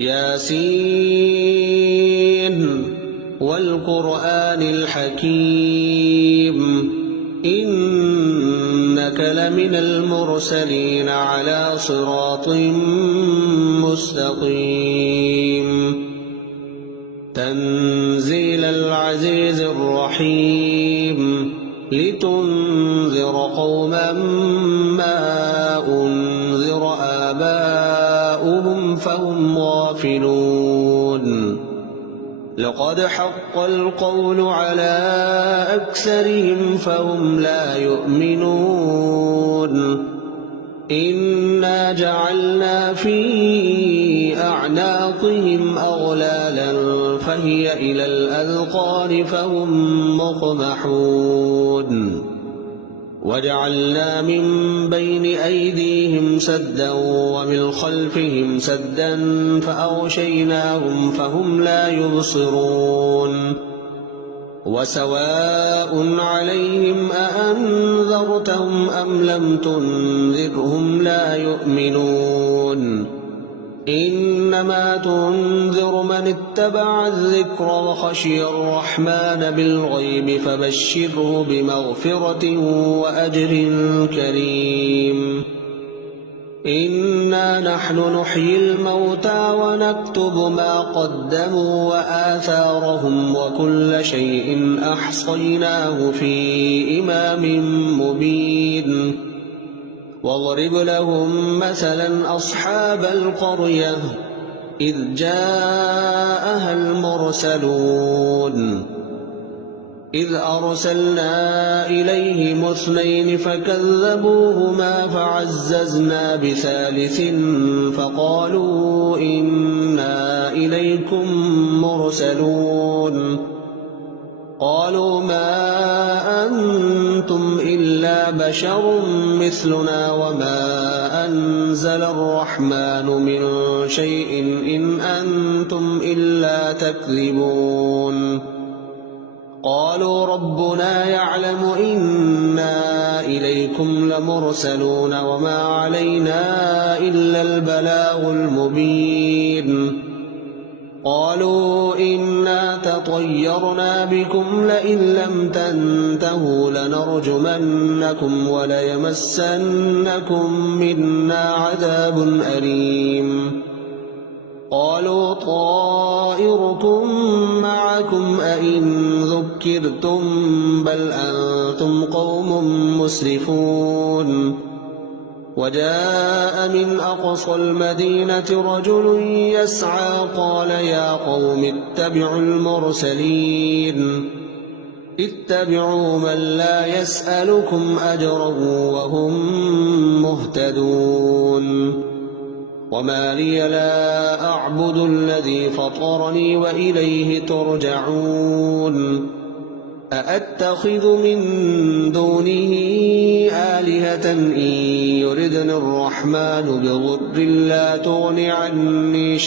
ياسين والقرآن الحكيم إنك لمن المرسلين على صراط مستقيم تنزيل العزيز الرحيم لتنذر قوما ما أنذر آباؤهم فهم غافلون لقد حق القول على أكثرهم فهم لا يؤمنون إنا جعلنا في أعناقهم أغلالا فهي إلى الأذقان فهم مقمحون وجعلنا من بين أيديهم سدا ومن خلفهم سدا فأغشيناهم فهم لا يبصرون وسواء عليهم أأنذرتهم أم لم تنذرهم لا يؤمنون إنما تنذر من اتبع الذكر وخشي الرحمن بالغيب فبشره بمغفرة وأجر كريم إنا نحن نحيي الموتى ونكتب ما قدموا وآثارهم وكل شيء أحصيناه في إمام مبين واضرب لهم مثلا أصحاب القرية إذ جاءها المرسلون إذ أرسلنا إليهم 2 فكذبوهما فعززنا بثالث فقالوا إنا إليكم مرسلون قالوا ما أنتم إلا بشر مثلنا وما أنزل الرحمن من شيء إن أنتم إلا تكذبون قالوا ربنا يعلم إنا إليكم لمرسلون وما علينا إلا البلاغ المبين قالوا إنا تطيرنا بكم لئن لم تنتهوا لنرجمنكم وليمسنكم منا عذاب أليم قالوا طائركم معكم أئن ذكرتم بل أنتم قوم مسرفون وجاء من أقصى المدينة رجل يسعى قال يا قوم اتبعوا المرسلين اتبعوا من لا يسألكم أجرا وهم مهتدون وما لي لا أعبد الذي فطرني وإليه ترجعون أأتخذ من دونه آلهة إن يردن الرحمن بضر لا تغن عني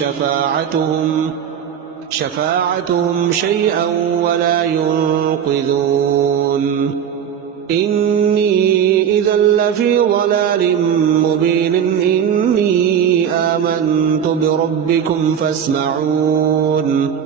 شفاعتهم شيئا ولا ينقذون إني إذا لفي ضلال مبين إني آمنت بربكم فاسمعون